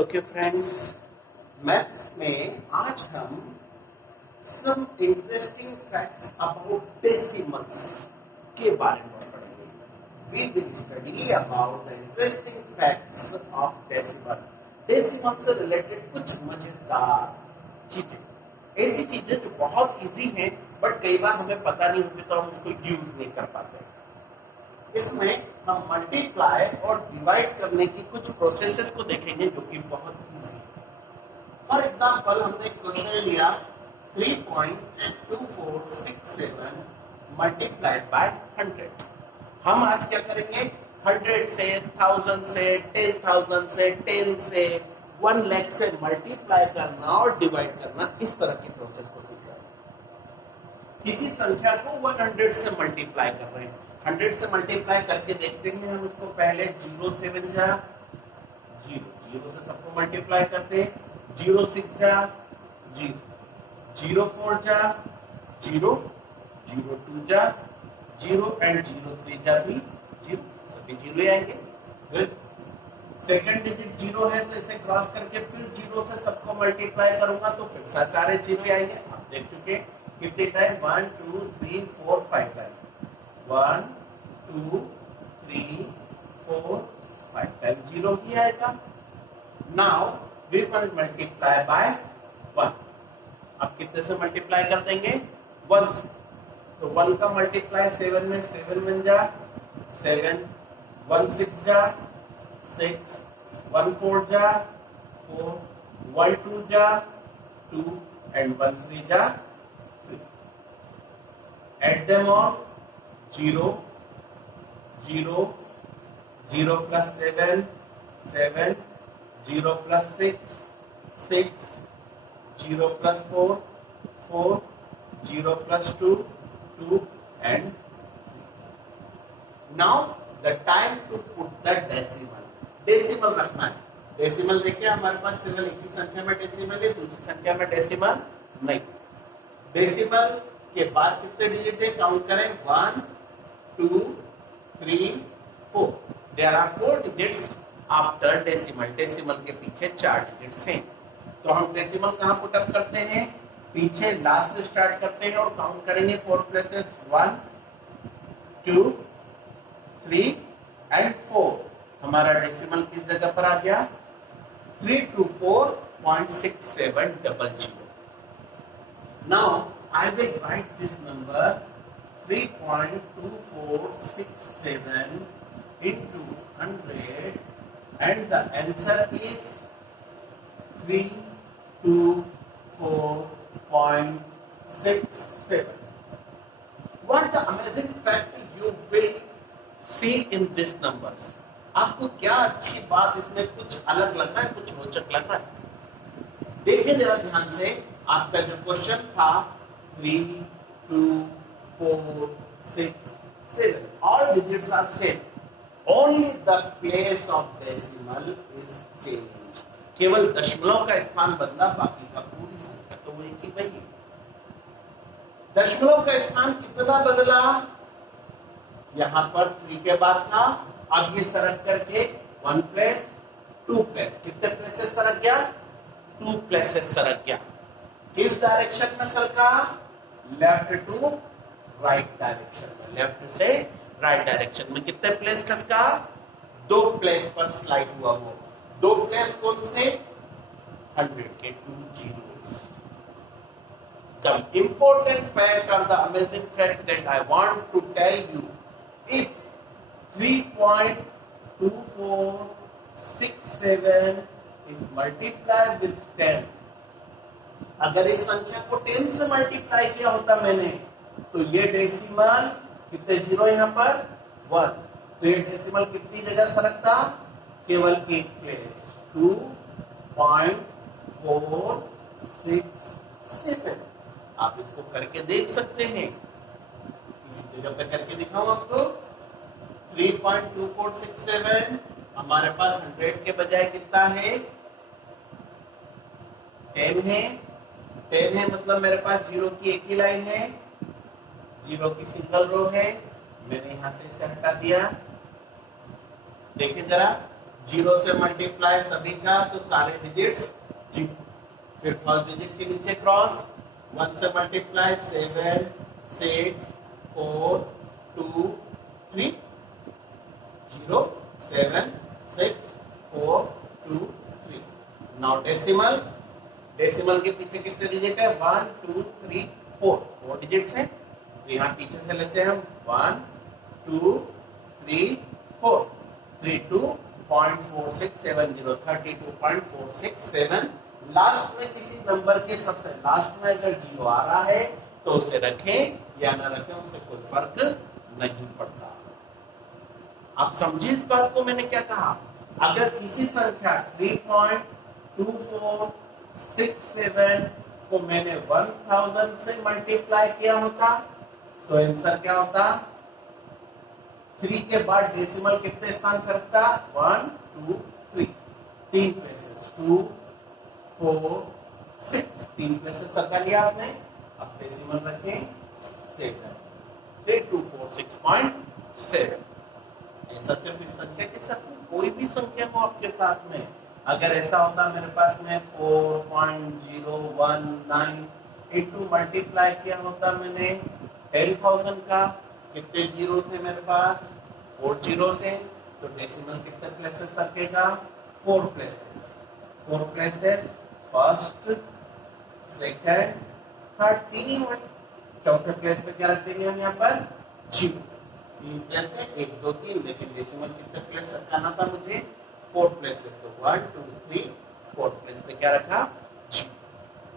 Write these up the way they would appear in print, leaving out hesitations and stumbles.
Okay friends, maths में आज हम some interesting facts about decimals के बारे में पढ़ेंगे। We will study about the interesting facts of decimal. Decimal से रिलेटेड कुछ मजेदार चीजें, ऐसी चीजें जो बहुत इजी हैं बट कई बार हमें पता नहीं होती तो हम उसको यूज नहीं कर पाते। इसमें हम मल्टीप्लाई और डिवाइड करने की कुछ प्रोसेसेस को देखेंगे जो कि बहुत इजी है। फॉर एग्जांपल, हमने क्वेश्चन लिया 3.2467 मल्टीप्लाइड बाय 100। हम आज क्या करेंगे, 100 से, 1000 से, 10,000 से, 10 से, 1 लाख से मल्टीप्लाई करना और डिवाइड करना, इस तरह की प्रोसेस को सीख रहे हैं। किसी संख्या को 100 से मल्टीप्लाई कर रहे हैं, 100 से मल्टीप्लाई करके देखते हैं हम उसको। पहले 0 से 7 जा 0, 0 से सबको मल्टीप्लाई करते हैं। 0 6 जा 0, 0 4 जा 0, 0 2 जा 0 एंड 0 3 जा भी 0, सभी 0 आएंगे। गुड। सेकंड डिजिट 0 है तो इसे क्रॉस करके फिर 0 से सबको मल्टीप्लाई करूंगा तो फिर सारे 0 आएंगे। आप देख चुके कितने टाइम, 1 2 3 4 5 टाइम, 1 2 3 4 5 टाइम 0 ही आएगा। Now we will multiply by 1। अब कितने से मल्टीप्लाई कर देंगे, 1 से। तो 1 का मल्टीप्लाई 7 में, 7 1 जा 7, 1 6 जा 6, 1 4 जा 4, 1 2 जा 2 एंड 1 3 जा 3। Add them all, 0 0 0 plus 7 7, 0 plus 6 6, 0 plus 4 4, 0 plus 2 2 and 3. Now the time to put the decimal. Decimal रखना है। डेसिमल देखिए, हमारे पास केवल एक ही संख्या में डेसिमल है, दूसरी संख्या में डेसिमल नहीं। डेसिमल के बाद कितने डिजिट है, काउंट करें। 1 2 3 4। There are 4 digits after decimal. Decimal के पीछे 4 डिजिट्स हैं। तो हम डेसिमल कहाँ पुट अप करते हैं, पीछे लास्ट से स्टार्ट करते हैं और काउंट करेंगे 4 प्लेसेस, 1 2 3 एंड 4। हमारा डेसिमल किस जगह पर आ गया, 324.6700। Now I will write this number 3.2467 into 100 and the answer is 324.67. What the amazing fact you will see in these numbers? आपको क्या अच्छी बात इसमें, कुछ अलग लग रहा है, कुछ रोचक लग रहा है? देखिए जरा ध्यान से, आपका जो क्वेश्चन था 3 2 4 6 7, all digits are same, only the place of decimal is changed. केवल दशमलव का स्थान बदला, बाकी का पूरी संख्या तो वही की वही है। दशमलव का स्थान कितना बदला, यहां पर 3 के बाद था, अब ये सरक करके 1 प्लेस 2 प्लेस, कितने प्लेसेस सरक गया, 2 प्लेसेस सरक गया। किस डायरेक्शन में सरका, लेफ्ट टू राइट डायरेक्शन में, लेफ्ट से राइट डायरेक्शन में। कितने प्लेस खसका, 2 प्लेस पर स्लाइड हुआ। वो 2 प्लेस कौन से, 100 के 2 zeros. The important fact or the amazing fact that I want to tell you, if 3.2467 is multiplied with 10, अगर इस संख्या को 10 से मल्टीप्लाई किया होता मैंने, तो ये डेसिमल कितने जीरो यहाँ पर 1, तो ये डेसिमल कितनी जगह सरकता, केवल एक प्लेस, 2.467। आप इसको करके देख सकते हैं, इसी जगह पे करके दिखाऊं आपको। 3.2467 हमारे पास 100 के बजाय कितना है, 10 है। 10 है मतलब मेरे पास 0 की एक ही लाइन है, 0 की सिंगल रो है, मैंने यहां से इसे हटा दिया। देखिए जरा, जीरो से मल्टीप्लाई सभी का तो सारे डिजिट्स जीरो, फिर फर्स्ट डिजिट के नीचे क्रॉस, 1 से मल्टीप्लाई 7 6 4 2 3 0 7 6 4 2 3। नाउ डेसिमल, डेसिमल के पीछे कितने डिजिट है? 1 2 3 4 डिजिट्स है, तो यहाँ पीछे से लेते हैं हम 1 2 3 4 32.4670 32.467। लास्ट में किसी नंबर के सबसे लास्ट में अगर जीरो आ रहा है तो उसे रखें या ना रखें, उससे कोई फर्क नहीं पड़ता। आप समझिए इस बात को, मैंने क्या कहा? अगर किसी संख्या 3.2467 को मैंने 1000 से मल्टीप्लाई किया होता तो आंसर क्या होता? 3 के बाद डेसिमल कितने स्थान से रखता? 1 2 3, 3 प्लेसेस 2 4 6, 3 प्लेसेस सरका लिया आपने। अब डेसिमल रखें 7 3246.7। ऐसा सिर्फ इस संख्या के साथ में, कोई भी संख्या हो आपके साथ में, अगर ऐसा होता मेरे पास में 4.019 इंटू मल्टीप्लाई किया होता मैंने 10,000 का, कितने जीरो से मेरे पास? 4 जीरो से, तो डेसिमल कितने प्लेसेस रखेगा? 4 places, 4 places, first second third, 3 ही हुए। चौथे प्लेस पे क्या रख देंगे हम यहाँ पर? जीरो। 3 प्लेस है 1 2 3, लेकिन डेसिमल कितने प्लेस रखना था मुझे? 4 प्लेसेस, तो 1 2 3 4 प्लेस पे क्या रखा? जीरो।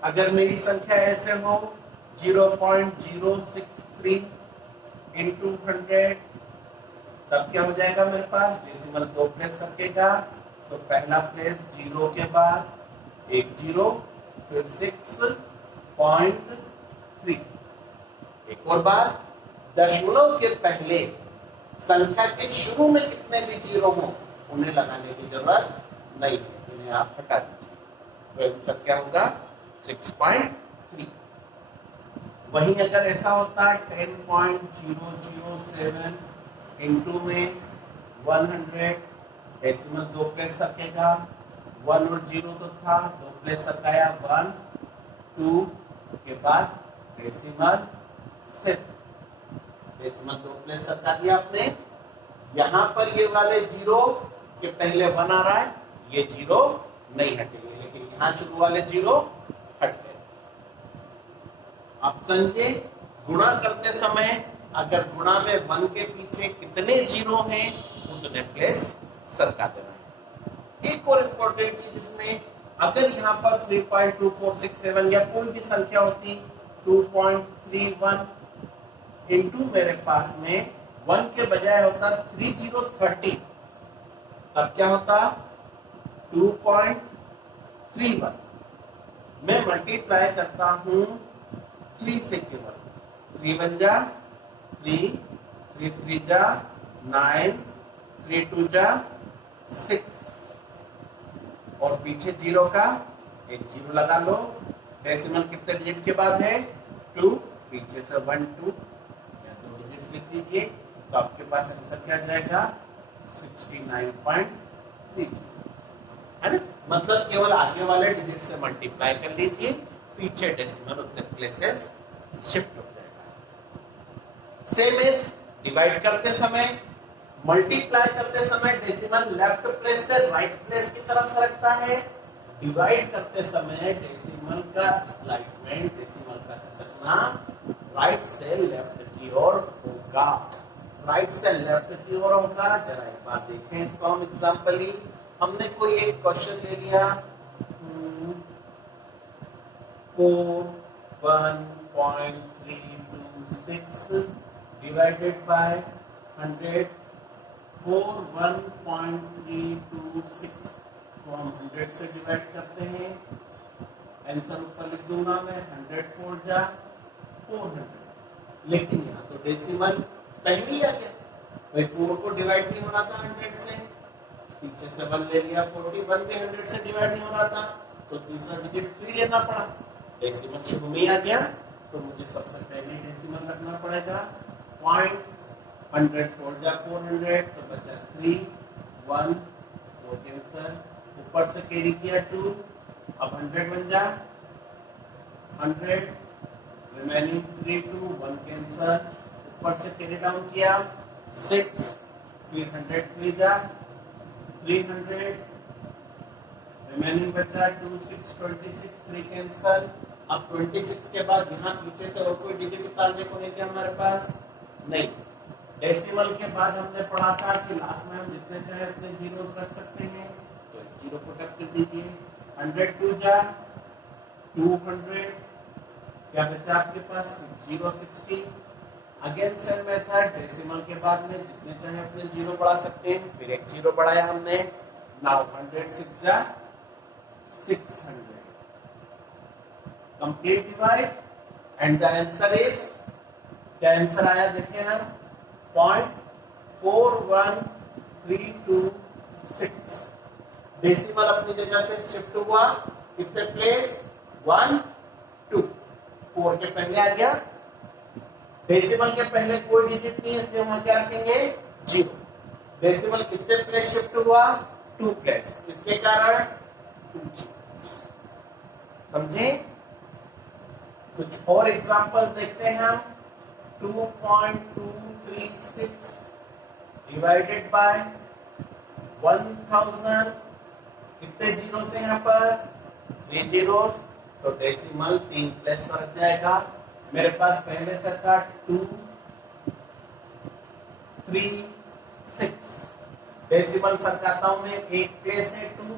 अगर मेरी संख्या ऐसे हो 0.063 इंटू 100, तब क्या हो जाएगा मेरे पास? डेसिमल 2 प्लेस रखेगा, तो पहला प्लेस जीरो के बाद 1 जीरो, फिर 6.3। एक और बार, दशमलव के पहले संख्या के शुरू में कितने भी जीरो हो उन्हें लगाने की जरूरत नहीं है, इन्हें आप हटा दीजिए, तो आंसर क्या होगा? 6.3। वहीं अगर ऐसा होता 10.007 इंटू में 100, डेसिमल 2 प्लेस रखेगा, 1 और 0 तो था, 2 प्लेस रखाया, 1 2 के बाद डेसिमल 7, डेसिमल 2 प्लेस रखा दिया आपने। यहां पर ये वाले जीरो के पहले 1 आ रहा है, ये जीरो नहीं हटेंगे, लेकिन यहां शुरू वाले जीरो हट गए। आप समझे, गुणा करते समय अगर गुणा में 1 के पीछे कितने जीरो हैं उतने प्लेस सरका देना है। एक और इंपॉर्टेंट चीज इसमें, अगर यहाँ पर 3.2467 या कोई भी संख्या होती 2.31 इंटू मेरे पास में 1 के बजाय होता 3030, तब क्या होता? 2.31। मैं मल्टीप्लाई करता हूं 3 से, केवल 3 1 जा 3, 3 3 जा 9, 3 2 जा 6, और पीछे जीरो का एक जीरो लगा लो। डेसिमल कितने डिजिट के बाद है? 2, पीछे से 1 2 या 2 डिजिट्स लिख दीजिए, तो आपके पास आंसर क्या जाएगा? 69.3, है ना? मतलब केवल आगे वाले डिजिट से मल्टीप्लाई कर लीजिए, पीछे डेसिमल उतने प्लेसेस शिफ्ट हो जाएगा। सेम इज डिवाइड करते समय, मल्टीप्लाई करते समय डेसिमल लेफ्ट प्लेस से राइट प्लेस की तरफ सरकता है, डिवाइड करते समय डेसिमल का स्लाइडमेंट, डेसिमल का खसकना राइट से लेफ्ट की ओर होगा, राइट से लेफ्ट की ओर होगा। जरा एक बार देखें इसको हम एग्जांपली, हमने कोई एक क्वेश्चन ले लिया 41.326 डिवाइडेड बाय 100, 41.326 को हम 100 से डिवाइड करते हैं, आंसर ऊपर लिख दूंगा मैं, 100 4 जा 400, लेकिन यहाँ तो डेसिमल पहले ही आ गया, भाई 4 को डिवाइड नहीं हो रहा था 100 से, पीछे से 1 ले लिया, 41 भी 100 से डिवाइड नहीं हो रहा था, तो तीसरा डिजिट 3 लेना पड़ा, डेसिमल शुरू में आ गया, तो मुझे सबसे पहले डेसिमल रखना पड़ेगा। 100 4 जा 400, तो बचा 3 1 4 कैंसल, ऊपर से कैरी किया 2, अब 100 बन जा 100, रिमेनिंग 3 2 1 कैंसल, ऊपर से कैरी डाउन किया 6, फिर 100 3 जा 300, रिमेनिंग बचा 2 6 26 3 कैंसल। अब 26 के बाद यहाँ पीछे से और कोई डिजिट निकालने को है क्या हमारे पास? नहीं। डेसिमल के बाद हमने पढ़ा था कि लास्ट में हम जितने चाहे अपने जीरोस रख सकते हैं, तो जीरो पुट अप कर दीजिए। 100 2 जा 200, क्या बचा आपके पास 060। अगेन सेम मेथड, डेसिमल के बाद में जितने चाहे अपने जीरो बढ़ा सकते हैं, फिर एक जीरो बढ़ाया हमने। नाउ 100 6 जा 600, complete divide and the answer is, क्या आंसर आया देखिए हम 0.41326। डेसिमल अपनी जगह से शिफ्ट हुआ कितने प्लेस? 1 2, 4 के पहले आ गया। डेसिमल के पहले कोई डिजिट नहीं है, इसलिए वहां क्या रखेंगे? 0। डेसिमल कितने प्लेस शिफ्ट हुआ? 2 प्लेस, किसके कारण? 2 समझे? कुछ और एग्जांपल देखते हैं हम। 2.236 डिवाइडेड बाय 1000, कितने जीरो से यहाँ पर? 3 जीरोस, तो डेसिमल 3 प्लेस रख जाएगा। मेरे पास पहले से था 2 3 6, डेसिमल सरकाता हूं मैं, एक प्लेस है 2,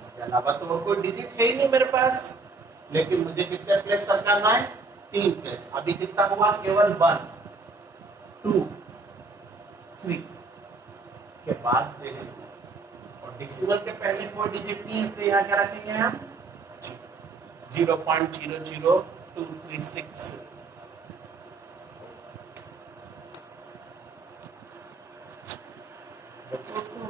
इसके अलावा तो और कोई डिजिट है ही नहीं मेरे पास, लेकिन मुझे कितने प्लेस सरकाना है? 3 प्लेस। अभी कितना हुआ? केवल 1 2 3 के बाद डेसिमल, और डेसिमल के पहले कोई डिजिट नहीं है, तो यहाँ क्या रखेंगे हम? 0.00236। बच्चों को